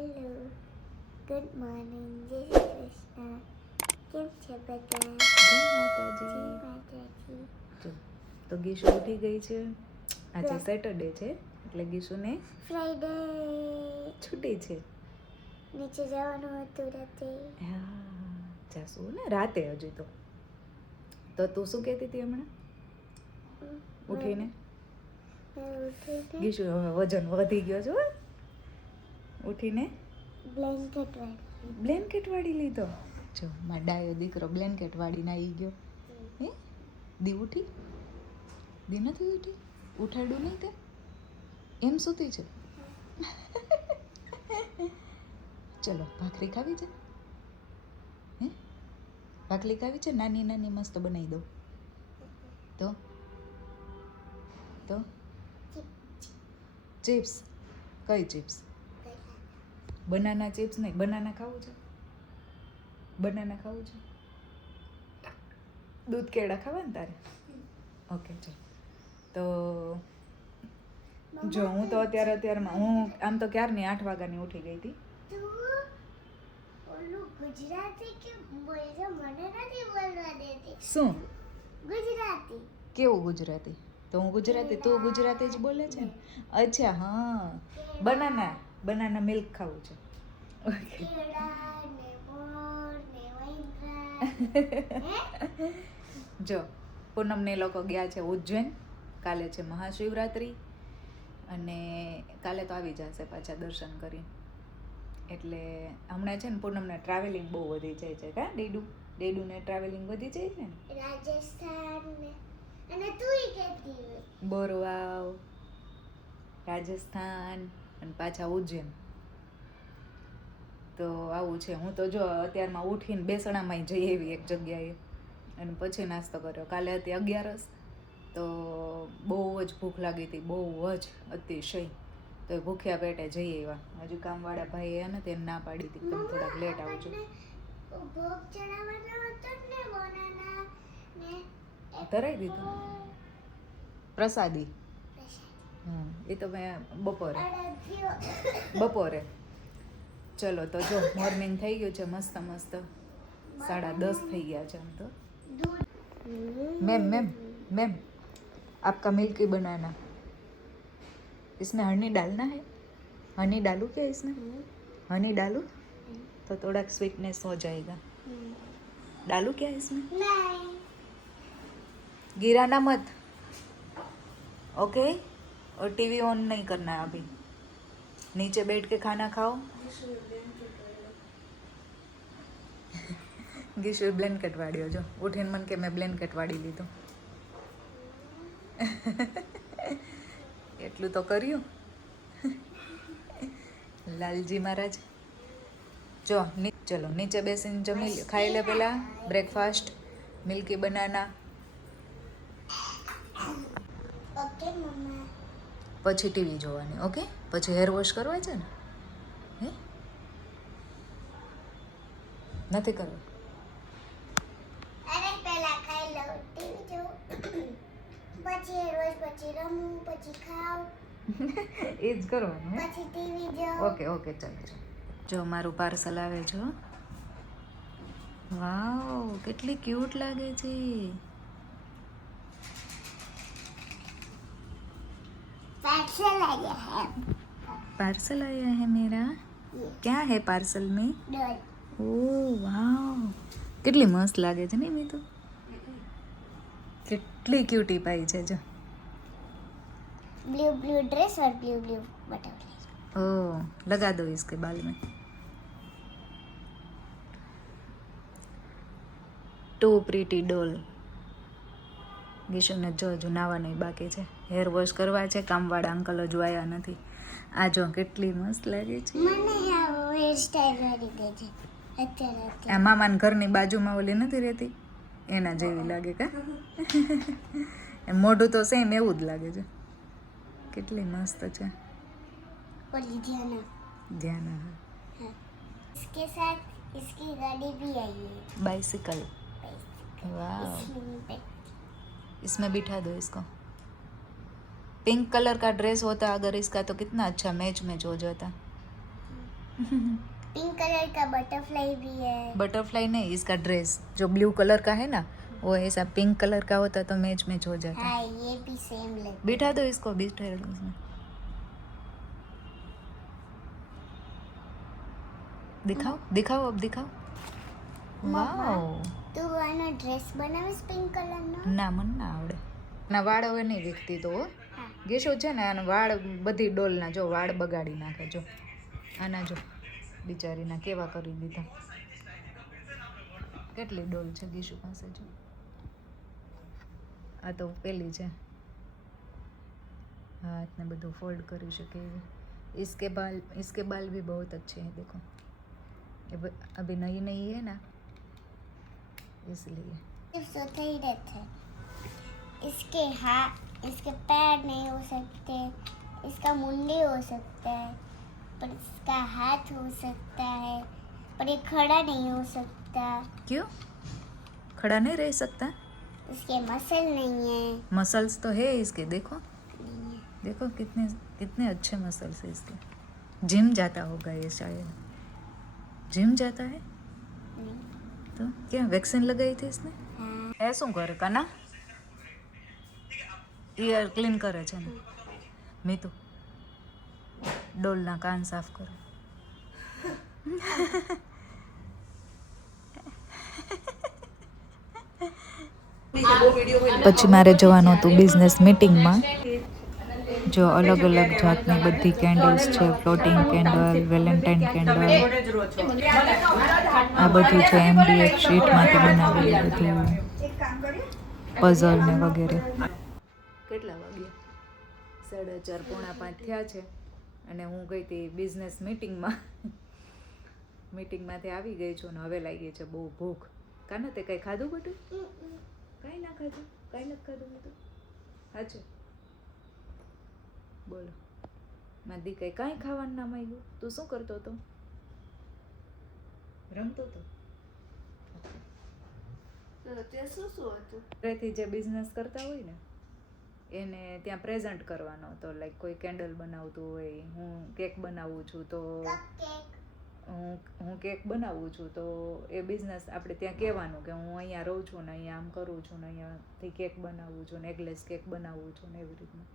Hello, good morning, જય શ્રી કૃષ્ણ. કેમ છે બધા? જય માતાજી. જય માતાજી. જો તો ગીશુ ઉઠી ગઈ છે. આજે સેટરડે છે એટલે ગીશુને ફ્રાઈડે છૂટી છે. નીચે જવાનું હતું રાતે. હા, જાશું ને રાતે હજી તો તું શું કહેતી હતી હમણાં ઉઠીને? ગીશુ હવે વજન વધી ગયો છે હો. ઉઠીને બ્લેન્કેટ વાળી લીધો. જો મારો ડાયો દીકરો બ્લેન્કેટ વાળીને આવી ગયો. હે દી ઉઠી? દી નથી ઉઠી? ઉઠાડ્યું નહીં તે? એમ સૂતી છે? ચલો ભાખરી ખાવી છે? હે ભાખરી ખાવી છે? નાની નાની મસ્ત બનાવી દઉં તો ચિપ્સ. કઈ ચિપ્સ? બનાના ચિપ્સ નહીં. બનાના ખાવું છે? બનાના ખાવું છે? દૂધ કેળા ખાવા ને તારે? ઓકે ચાલ. તો જો હું તો અત્યારમાં હું આમ તો ક્યારની 8 વાગ્યાની ઉઠી ગઈ હતી. ગુજરાતી કે બોલજો, મને નથી બોલવા દેતી. શું ગુજરાતી? કેવું ગુજરાતી? તો હું ગુજરાતી, તું ગુજરાતી જ બોલે છે ને? અચ્છા હા, બનાના મિલ્ક ખાવું છે. ઓકે. જો પૂનમને લોકો ગયા છે ઉજ્જૈન. કાલે છે મહાશિવરાત્રિ અને કાલે તો આવી જશે પાછા દર્શન કરી. એટલે હમણાં છે ને પૂનમને ટ્રાવેલિંગ બહુ વધી જાય છે. કા ડેડુને ટ્રાવેલિંગ વધી જાય છે ને? રાજસ્થાન અને તુંય કહેતી બોરવાવ, રાજસ્થાન અને પાછા ઉજ્જૈન. તો આવું છે. હું તો જો અત્યારમાં ઉઠીને બેસણામાં જઈ આવી એક જગ્યાએ અને પછી નાસ્તો કર્યો. કાલે હતી 11 તો બહુ જ ભૂખ લાગી હતી, બહુ જ અતિશય. તો એ ભૂખ્યા પેટે જઈ આવ્યા. હજુ કામવાળા ભાઈ એ ને તેને ના પાડી હતી તમે થોડાક લેટ આવજો. ભોગ ચડાવવાનો હતો ને બનાના ને ધરાઈ દીધું પ્રસાદી. એ તો મેં બપોરે. ચલો તો જો મોર્નિંગ થઈ ગયું છે મસ્ત 10:30 થઈ ગયા છે. આમ તો मैम आपका मिल्की बनाना, इसमें हनी डालना है? हनी डालूं क्या इसमें? हनी डालूं तो थोड़ा स्वीटनेस हो जाएगा. डालूं क्या इसमें? नहीं. गिराना मत, ओके? और टीवी ऑन नहीं करना है अभी. नीचे बैठ के खाना खाओ. ગીશુ બ્લેન્કેટ વાળ્યો. જો ઉઠીને મને કે મેં બ્લેન્કેટ વાળી લીધો. એટલું તો કર્યું. લાલજી મહારાજ. જો ચલો નીચે બેસીને જમી ખાઈ લે. પેલા બ્રેકફાસ્ટ મિલ્કી બનાના, ઓકે મમ્મા. પછી ટીવી જોવાની. ઓકે? પછી હેર વોશ કરવા છે ને? હે નથી કરવું? અરે પહેલા ખાઈ લઉં, ટીવી જોઉં, પછી રોજ, પછી રમું, પછી ખાઉં, એ જ કરવાનું. પછી ટીવી જોઉં. ઓકે ચાલો. જો મારું પાર્સલ આવે છે. વાવ કેટલી ક્યુટ લાગે છે. पार्सल आया है. पार्सल आया है मेरा. क्या है पार्सल में? डॉल. ओह वाव કેટલી મસ્ત લાગે છે ને. મેં તો કેટલી ક્યુટી પાઈ છે. જો ब्लू ड्रेस और ब्लू बटरफ्लाई. ओह लगा दो इसके बाल में. To pretty doll. ગીશુને જો હજુ નાવાનું બાકી છે, હેર વોશ કરવા છે. કામવાળા અંકલ હજુ આવ્યા નથી. આ જો કેટલી મસ્ત લાગે છે. મને આ હેર સ્ટાઈલ વાળી દે છે અત્યારે. આ મામાના ઘરની બાજુમાં ઓલી નથી રહેતી એના જેવી લાગે. કા મોઢું તો સેમ એવું જ લાગે છે. કેટલી મસ્ત છે. ओली ધ્યાન. हाँ. इसके साथ इसकी गाड़ी भी आई है. बाइसिकल. वाह इसमें बिठा दो इसको. पिंक कलर का ड्रेस होता अगर इसका तो कितना अच्छा मैच हो जाता. पिंक कलर का बटरफ्लाई भी है। बटरफ्लाई नहीं, इसका ड्रेस जो ब्लू कलर का है ना, वो ऐसा पिंक कलर का होता तो मैच मैच हो जाता। हाँ ये भी सेम लगता है। बिठा दो इसको, बिठा दो इसमें। दिखाओ दिखाओ, अब दिखाओ। વાવ, તું આનો ડ્રેસ બનાવીશ પિંક કલરનો? ના મને ના આવડે. ના વાળ હવે નહીં વીખતી તો હો. હા ગેશો છે ને આના વાળ બધી ડોલના જો વાળ બગાડી નાખે જો. આના જો બિચારીના કેવા કરી દીધા. કેટલી ડોલ છે ગીશુ પાસે જો. આ તો પેલી છે, હાથને બધું ફોલ્ડ કરી શકે એવી. इसके बाल भी बहुत अच्छे हैं देखो, अभी नई नई है ना इसलिए। सिर्फ सोते ही रहते हैं। इसके हाथ, इसके पैर नहीं हो सकते, इसका मुंडी हो सकता है, पर इसका हाथ हो सकता है, पर ये खड़ा नहीं हो सकता। क्यों खड़ा नहीं रह सकता? इसके मसल नहीं है। मसल्स तो है इसके, देखो नहीं है। देखो कितने कितने अच्छे मसल्स है इसके। जिम जाता होगा ये शायद, जिम जाता है नहीं। तो क्या वैक्सीन लगाई थी इसने? हाँ એ શું કરે કાના? ઇયર ક્લીન કરે છે ને મીતુ, ડોલના કાન સાફ કરે. પછી મારે જવાનું હતું બિઝનેસ મીટિંગમાં. જો અલગ અલગ જાતની બધી કેન્ડલ્સ છે, ફ્લોટિંગ કેન્ડલ, વેલેન્ટાઇન કેન્ડલ, આ બધું છે MDF શીટમાંથી બનાવેલું બધું પઝલ ને વગેરે. કેટલા વાગ્યા? 4:30 પોણા 5 થયા છે અને હું ગઈ હતી બિઝનેસ મીટિંગમાંથી આવી ગઈ છું ને હવે લાગી છે બહુ ભૂખ. કાના તે કંઈ ખાધું બટું? કાંઈ ના ખાધું? કાંઈ નથી ખાધું બટું? સાચું બોલો. મારી દીકરી કાંઈ ખાવાનું ના માંગ્યું. તું શું કરતો હતો? રમતો હતો? ઘરેથી જે બિઝનેસ કરતા હોય ને એને ત્યાં પ્રેઝન્ટ કરવાનો હતો. લાઈક કોઈ કેન્ડલ બનાવતું હોય, હું કેક બનાવું છું તો હું કેક બનાવું છું તો એ બિઝનેસ આપણે ત્યાં કહેવાનું કે હું અહીંયા રહું છું ને અહીંયા આમ કરું છું ને અહીંયાથી કેક બનાવું છું ને એગલેસ કેક બનાવું છું ને એવી રીતના.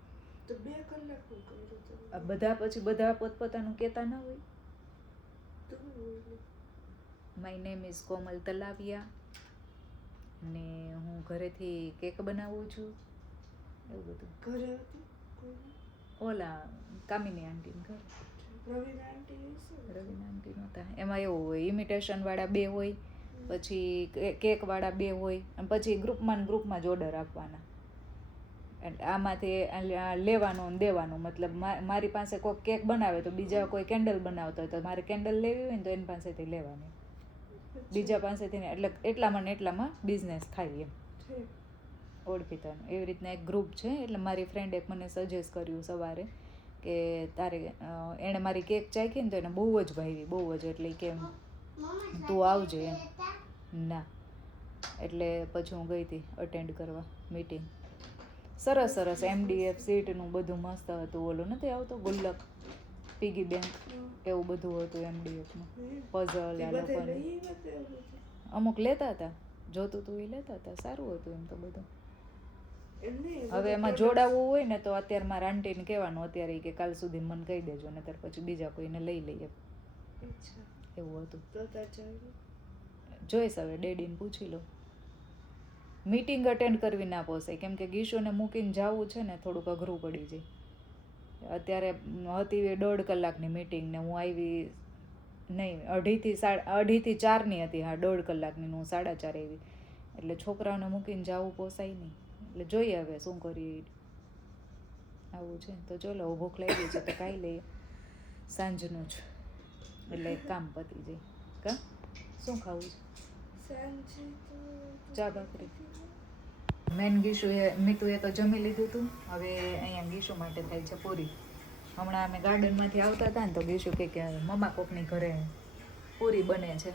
તો 2 કલાક હું કર્યું આ બધા પછી બધા પોતપોતાનું કહેતા ના હોય. માય નેમ ઇઝ કોમલ તલાવિયા ને હું ઘરેથી કેક બનાવું છું એવું બધું. ઘરે હતી કોઈ? ઓલા કામિની આંટીને ઘરે. રવિના આંટી છે? રવિના આંટી નહોતા. એમાં એવું હોય ઇમિટેશનવાળા 2 હોય, પછી કેકવાળા 2 હોય અને પછી ગ્રુપમાં જ ઓર્ડર આપવાના. આમાંથી લેવાનું ને દેવાનું. મતલબ મારી પાસે કોઈ કેક બનાવે તો બીજા કોઈ કેન્ડલ બનાવતો હોય તો મારે કેન્ડલ લેવી હોય ને તો એની પાસેથી લેવાની, બીજા પાસેથી ને. એટલે એટલામાં બિઝનેસ થાય એમ ઓળખીતાનું. એવી રીતના એક ગ્રુપ છે. એટલે મારી ફ્રેન્ડ એક મને સજેસ્ટ કર્યું સવારે કે તારે એણે મારી કેક ચાખી ને તો એને બહુ જ ભાવી, બહુ જ. એટલે કે તું આવજે એમ. ના એટલે પછી હું ગઈ હતી અટેન્ડ કરવા મીટિંગ. સરસ સરસ MDF સીટનું બધું મસ્ત હતું. ઓલું નથી આવતો ગુલ્લક, પીગી બેંક, એવું બધું હતું MDFનું. પઝલ આ લોકોને અમુક લેતા હતા, જોતું તું એ લેતા હતા. સારું હતું એમ તો બધું. હવે એમાં જોડાવવું હોય ને તો અત્યારે મારા આંટીને કહેવાનું અત્યારે કે કાલ સુધી મને કહી દેજો ને ત્યારે પછી બીજા કોઈને લઈ લઈએ એવું હતું. જોઈશ હવે ડેડીને પૂછી લો. મીટિંગ અટેન્ડ કરવી ના પોસાય કેમ કે ગીશુને મૂકીને જવું છે ને થોડુંક અઘરું પડી જાય. અત્યારે હતી 1.5 કલાકની મીટિંગ ને હું આવી નહીં 2:30 થી 4ની હતી. હા 1.5 કલાકની હું 4:30 આવી. એટલે છોકરાઓને મૂકીને જવું પોસાય નહીં. એટલે જોઈએ હવે શું કરીએ. આવું છે તો ચલો ભૂખ લાગી છે તો ખાઈ લઈએ સાંજનું જ. એટલે એક કામ પતી જાય. કા શું ખાવું છે? ચા ભાખરી. મેન મીતુએ તો જમી લીધું હતું. હવે અહીંયા ગીશુ માટે થાય છે પૂરી. હમણાં અમે ગાર્ડનમાંથી આવતા હતા ને તો ગીશુ કે મમ્મા કોકની ઘરે પૂરી બને છે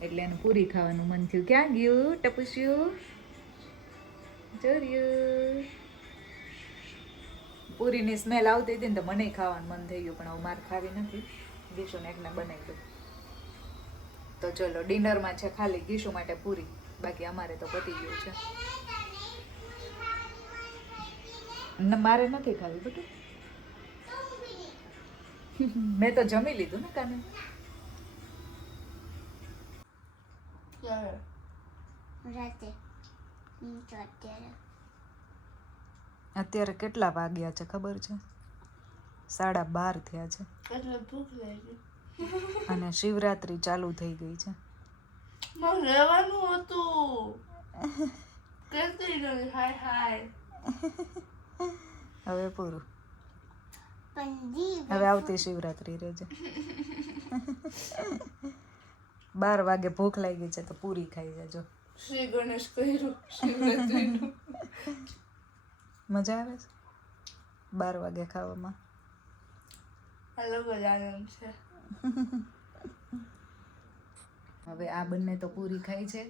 એટલે એને પૂરી ખાવાનું મન થયું. ક્યાં ગયું ટપુસ્યું? જોર્યું પૂરીની સ્મેલ આવતી હતી ને તો મને ખાવાનું મન થઈ ગયું પણ હવે મારે ખાવી નથી. ગીશુને એકને બનાવી દઉં. તો ચલો ડિનરમાં છે ખાલી ગીશુ માટે પૂરી, બાકી અમારે તો પતી ગયું છે. મારે નથી ખાવી બેટું. મેં તો જમી લીધું ને કાને. રાતે તો અત્યારે કેટલા વાગ્યા છે ખબર છે? 12:30 થયા છે. એટલે ભૂખ લાગી. અને શિવરાત્રી ચાલુ થઈ ગઈ છે. મારે રહેવાનું હતું. કહેતી નહીં હાય હાય. હવે પૂરું. પંજી હવે આવતી શિવરાત્રી રહેજે. 12 વાગે ભૂખ લાગી છે તો પૂરી ખાઈ જજો. શ્રી ગણેશ કર્યું શિવરાત્રીનું. મજા આવે છે 12 વાગે ખાવામાં. અલગ જ આનંદ છે. હવે આ બંને તો પૂરી ખાઈ છે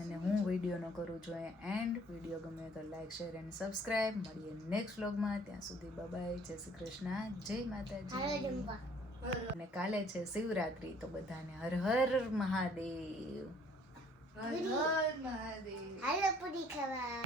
અને હું વિડીયોનો કરું છું અહીંયા એન્ડ. વિડીયો ગમે તો લાઈક શેર એન્ડ સબસ્ક્રાઈબ. મળીએ નેક્સ્ટ વ્લોગમાં. ત્યાં સુધી બાય. જય શ્રી કૃષ્ણ, જય હાલો માતાજી. જમવા. અને કાલે છે શિવરાત્રી, તો બધાને હર હર મહાદેવ. હર હર મહાદેવ. હાલો પૂરી ખાવા.